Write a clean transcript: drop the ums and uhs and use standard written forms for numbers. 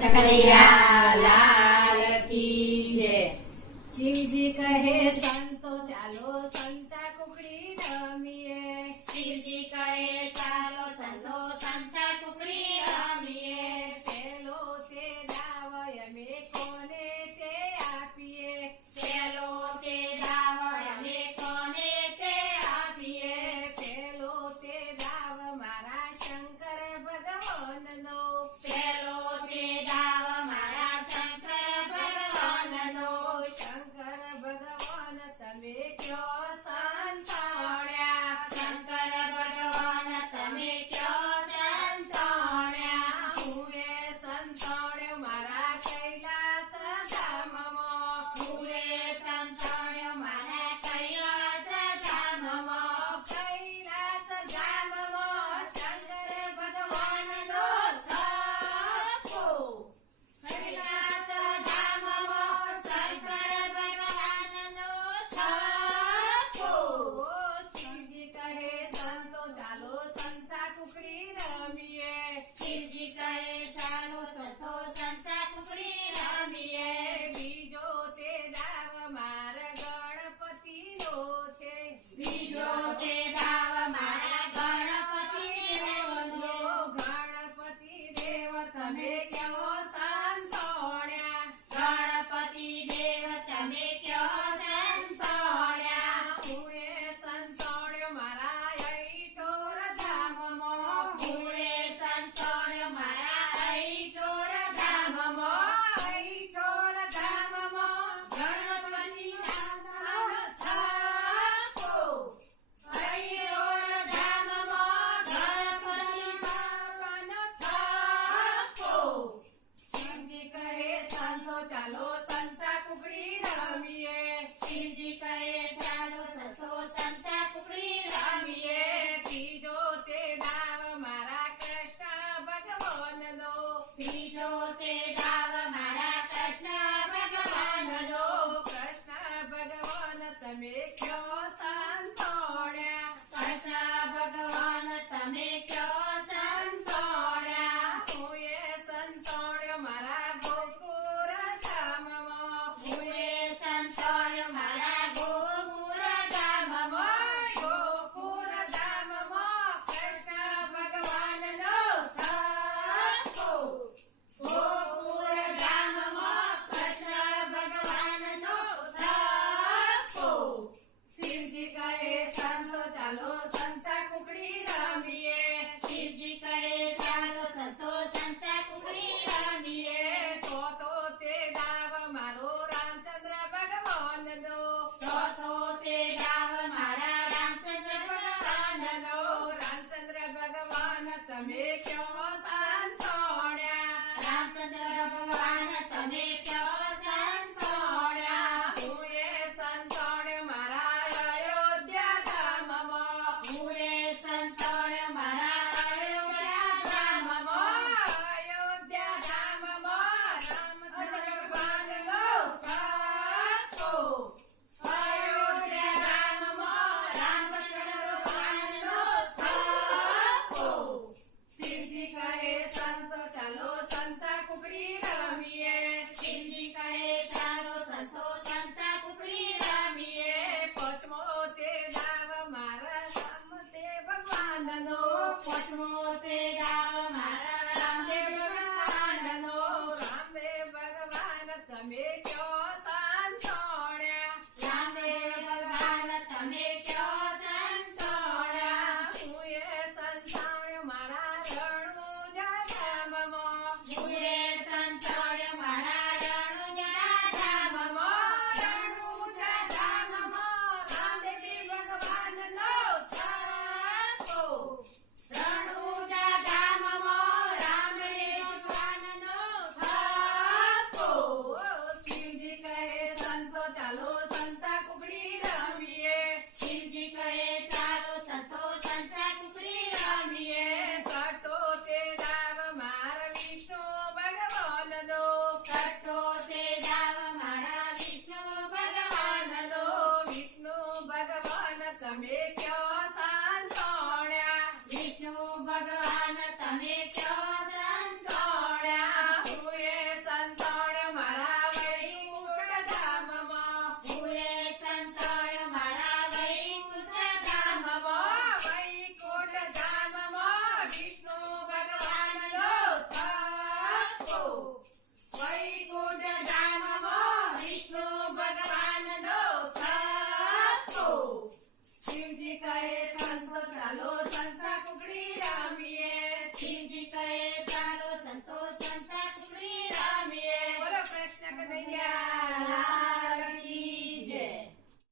કનૈયા લાલ કી જય। શિવજી કહે સંતો ચાલો સંતા કુકડી રમીએ। શિવજી કહે ચાલો સંતો સંતા કુકડી રમીએ। પેલો તે દાવ અમે કોને તે આપીએ। પેલો તે દાવ અમે કોને તે આપીએ। પેલો તે દાવ મારા શંકર ભગવાનનો। પેલો તે દાવ મારા શંકર ભગવાનનો। શંકર ભગવાન તમે કયો સંતોણ્યા। શંકર ભગવાન તમે ક્યો સંતોણ્યા। હુંએ સંતોણ્યો મારા કૈલાસ ધામમાં। હુંએ સંતોણ્યો મારા કૈલાસ ધામમાં। કૈલાસ ધામમાં શંકર ભગવાનનો થપ્પો। કૈલાસ ધામમાં શંકર ભગવાનનો થપ્પો। શિવજી કહે સંતો ચાલો સંતા કુકડી રમીએ। શિવજી કહે ચાલો સંતો